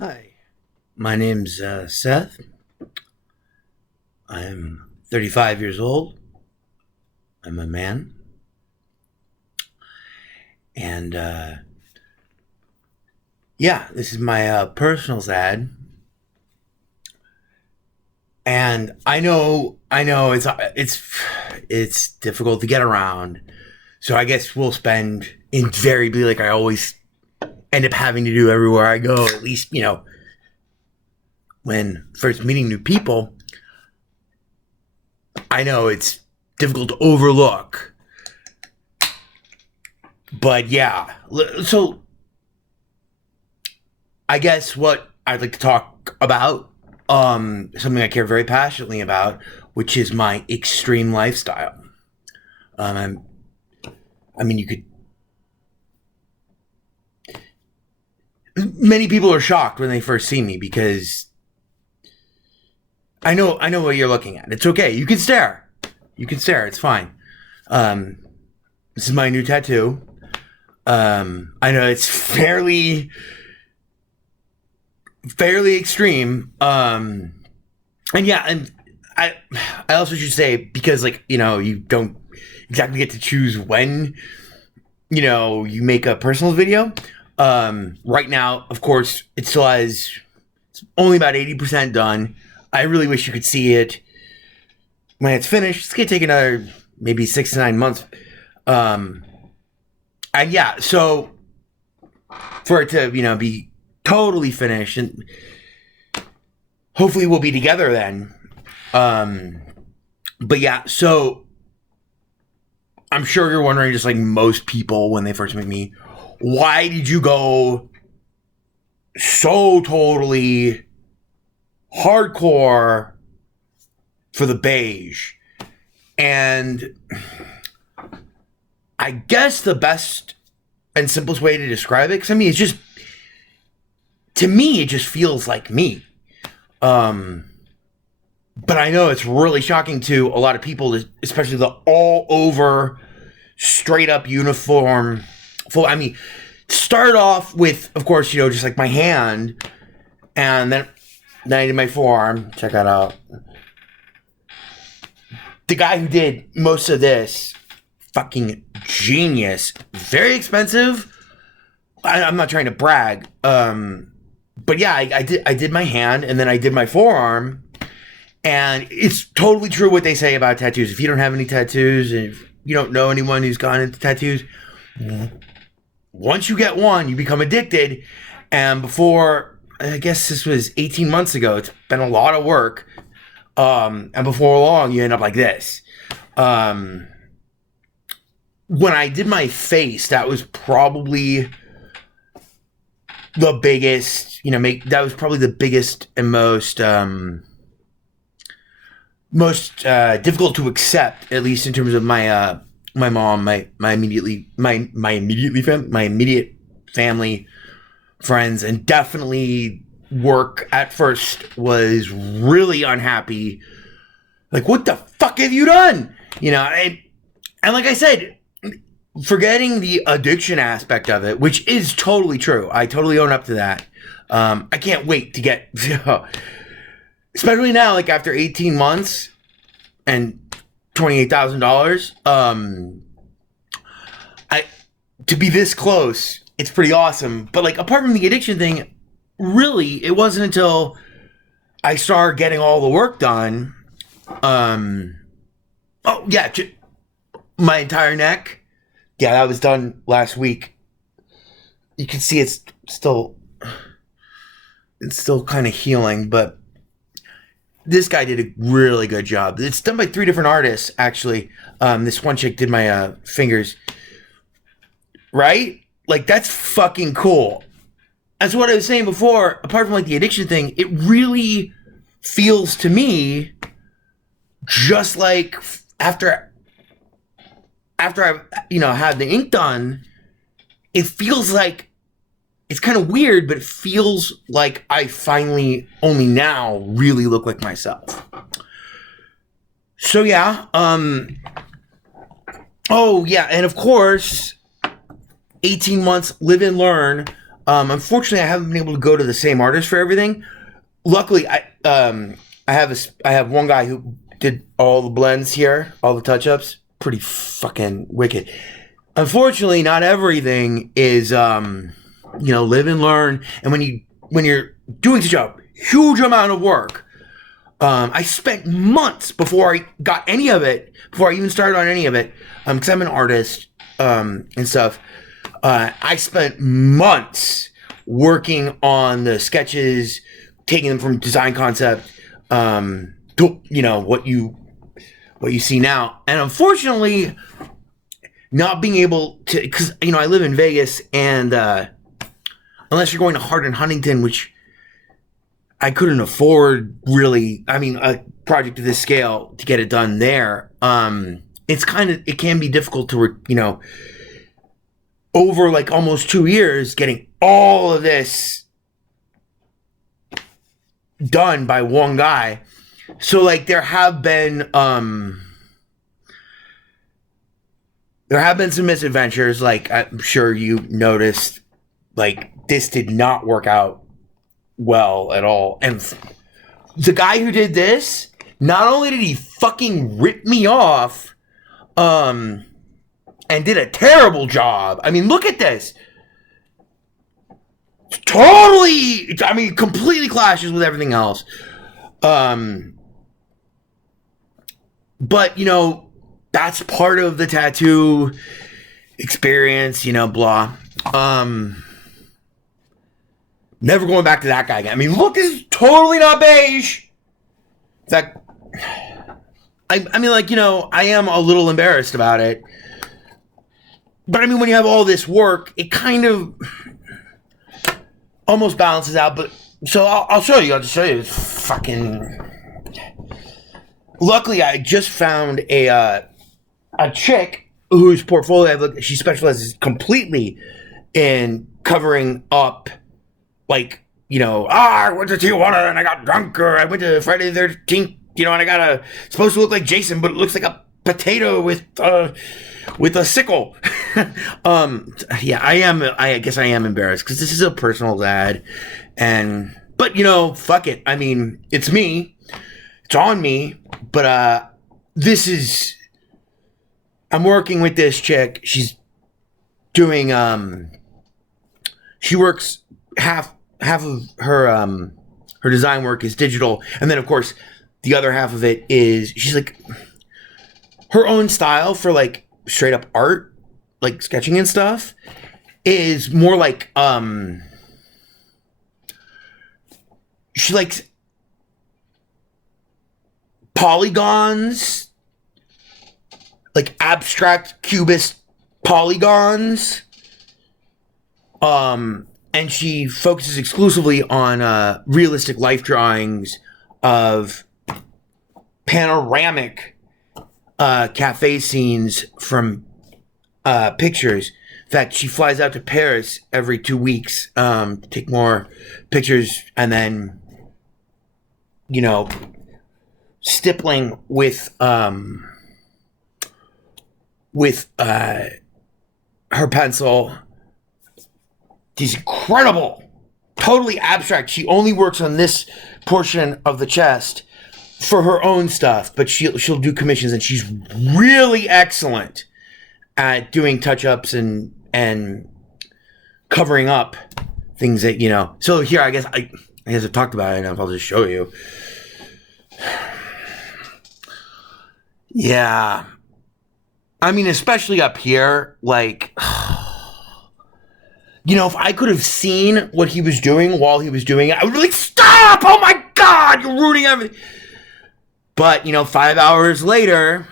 Hi, my name's Seth. I'm 35 years old. I'm a man. And yeah, this is my personals ad. And I know it's difficult to get around. So I guess we'll spend invariably, like I always end up having to do everywhere I go, at least, when first meeting new people, I know it's difficult to overlook. But yeah, so I guess what I'd like to talk about, something I care very passionately about, which is my extreme lifestyle. Um, I mean, you could. Many people are shocked when they first see me because I know what you're looking at. It's okay. You can stare. You can stare. It's fine. Um, this is my new tattoo. I know it's fairly extreme. And yeah, and I also should say, because like you don't exactly get to choose when you make a personal video. Right now, of course, it's only about 80% done. I really wish you could see it when it's finished. It's gonna take another maybe 6 to 9 months. Um, and yeah, so for it to be totally finished, and hopefully we'll be together then. Um, but yeah, so I'm sure you're wondering, just like most people when they first meet me, why did you go so totally hardcore for the beige? And I guess the best and simplest way to describe it, because I mean, to me, it just feels like me. But I know it's really shocking to a lot of people, especially the all over, straight up uniform. Full. I mean, start off with, of course, just like my hand, and then I did my forearm. Check that out. The guy who did most of this, fucking genius. Very expensive. I'm not trying to brag. But yeah, I did my hand, and then I did my forearm. And it's totally true what they say about tattoos. If you don't have any tattoos, and if you don't know anyone who's gone into tattoos, once you get one, you become addicted. And before, I guess this was 18 months ago, it's been a lot of work. And before long, you end up like this. When I did my face, that was probably the biggest, that was probably the biggest and most difficult to accept, at least in terms of my mom, my immediate family, friends, and definitely work at first was really unhappy. Like, what the fuck have you done? And like I said, forgetting the addiction aspect of it, which is totally true. I totally own up to that. I can't wait to get, especially now, like after 18 months and $28,000. To be this close, it's pretty awesome. But like, apart from the addiction thing, really, it wasn't until I started getting all the work done. Oh yeah, my entire neck. Yeah, that was done last week. You can see it's still kind of healing, but this guy did a really good job. It's done by 3 different artists, actually. This one chick did my fingers. Right? Like, that's fucking cool. That's what I was saying before. Apart from like the addiction thing, it really feels to me just like after I had the ink done, it feels like, it's kind of weird, but it feels like I finally only now really look like myself. So yeah, oh yeah, and of course, 18 months live and learn. Unfortunately, I haven't been able to go to the same artist for everything. Luckily, I have one guy who did all the blends here, all the touch-ups. Pretty fucking wicked. Unfortunately, not everything is live and learn. And when you're doing such a huge amount of work, I spent months before I got any of it, before I even started on any of it, because I'm an artist and stuff. I spent months working on the sketches, taking them from design concept to what you see now. And unfortunately, not being able to, because I live in Vegas, and unless you're going to Hart and Huntington, which I couldn't afford really. I mean, a project of this scale to get it done there. It can be difficult to over like almost 2 years getting all of this done by one guy. So like there have been some misadventures. Like I'm sure you noticed, like this did not work out well at all. And the guy who did this, not only did he fucking rip me off, and did a terrible job. I mean, look at this. Totally, I mean, completely clashes with everything else. But that's part of the tattoo experience, blah. Never going back to that guy again. I mean, look, this is totally not beige. That, I mean, like, I am a little embarrassed about it. But I mean, when you have all this work, it kind of almost balances out. But so I'll show you. I'll just show you. It's fucking. Luckily, I just found a chick whose portfolio I've looked at. She specializes completely in covering up, like, I went to Tijuana and I got drunk, or I went to Friday the 13th, and I got supposed to look like Jason, but it looks like a potato with a sickle. Yeah, I guess I am embarrassed because this is a personal ad, but fuck it. I mean, it's me. It's on me, but I'm working with this chick. She's doing she works half of her design work is digital, and then of course the other half of it is she's like her own style for like straight up art, like sketching and stuff, is more like she likes polygons, like abstract cubist polygons, and she focuses exclusively on realistic life drawings of panoramic cafe scenes from pictures. In fact, she flies out to Paris every 2 weeks to take more pictures, and then stippling with her pencil. These incredible, totally abstract. She only works on this portion of the chest for her own stuff, but she'll do commissions, and she's really excellent at doing touch-ups and covering up things that So here, I guess I've talked about it enough. I'll just show you. Yeah, I mean, especially up here, like, if I could have seen what he was doing while he was doing it, I would be like, stop! Oh my God, you're ruining everything. But, 5 hours later,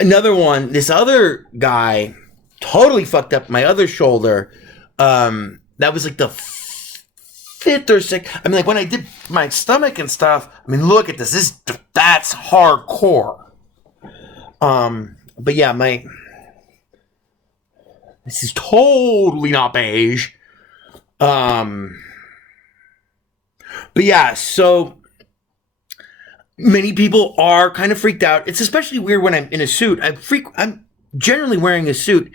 another one, this other guy totally fucked up my other shoulder. That was like the fifth or sixth. I mean, like when I did my stomach and stuff, I mean, look at this. That's hardcore. But yeah, this is totally not beige. But yeah, so many people are kind of freaked out. It's especially weird when I'm in a suit. I'm generally wearing a suit,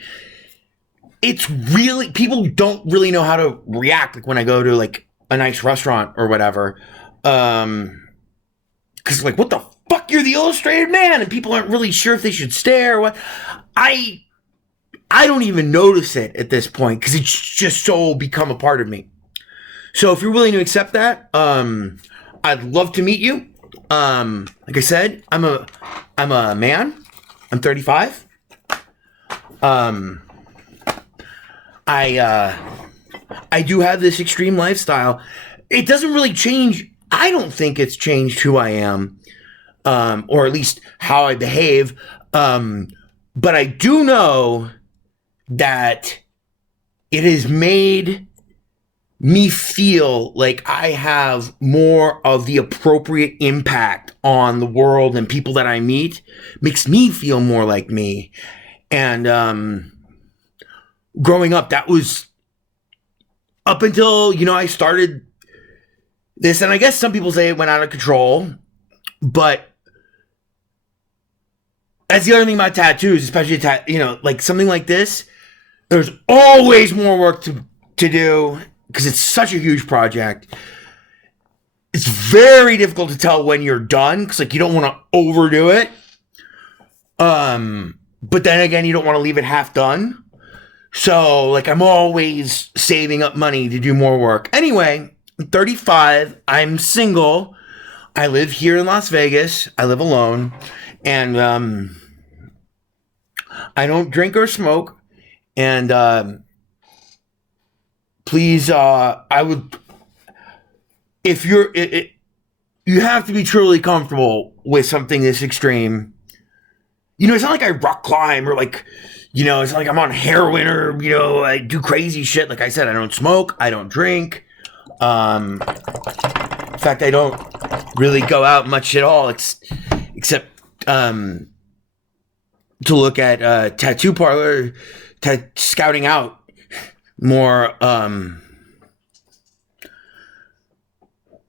it's really, people don't really know how to react. Like when I go to like a nice restaurant or whatever, because like, what the fuck, you're the illustrated man, and people aren't really sure if they should stare or what. I don't even notice it at this point because it's just so become a part of me. So if you're willing to accept that, I'd love to meet you. Like I said, I'm a man. I'm 35. I do have this extreme lifestyle. It doesn't really change. I don't think it's changed who I am, or at least how I behave. But I do know that it has made me feel like I have more of the appropriate impact on the world and people that I meet. Makes me feel more like me. And growing up, that was up until, I started this, and I guess some people say it went out of control, but that's the other thing about tattoos, especially like something like this, there's always more work to do because it's such a huge project. It's very difficult to tell when you're done because like you don't want to overdo it. But then again, you don't want to leave it half done. So like I'm always saving up money to do more work. Anyway, I'm 35. I'm single. I live here in Las Vegas. I live alone. And I don't drink or smoke. And please, I would, if you have to be truly comfortable with something this extreme. It's not like I rock climb or like, it's not like I'm on heroin or, I do crazy shit. Like I said, I don't smoke. I don't drink. In fact, I don't really go out much at all, except to look at tattoo parlor, scouting out more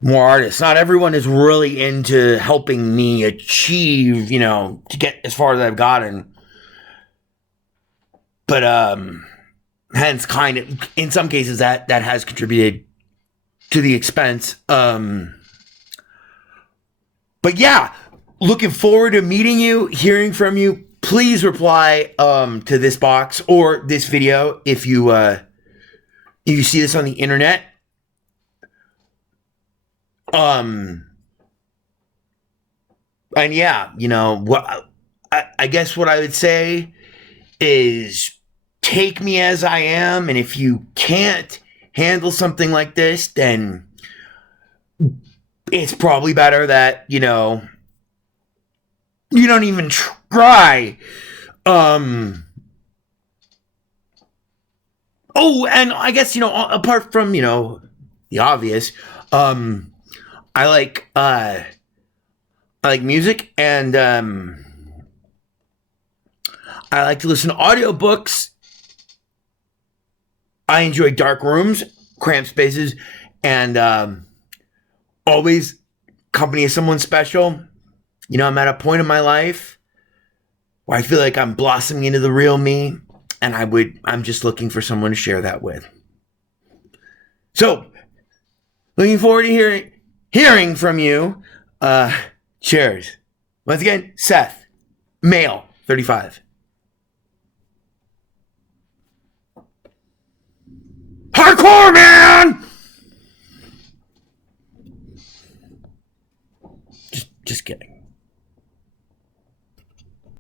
artists. Not everyone is really into helping me achieve, to get as far as I've gotten. But hence kind of in some cases that has contributed to the expense. But yeah, looking forward to meeting you, hearing from you. Please reply to this box or this video if you see this on the internet. And yeah, what I guess what I would say is take me as I am, and if you can't handle something like this, then it's probably better that you don't even try. Oh, and I guess apart from the obvious, I like music, and I like to listen to audiobooks. I enjoy dark rooms, cramped spaces, and always company of someone special. I'm at a point in my life where I feel like I'm blossoming into the real me, and I'm just looking for someone to share that with. So, looking forward to hearing from you. Cheers. Once again, Seth, male, 35. Hardcore, man! Just kidding.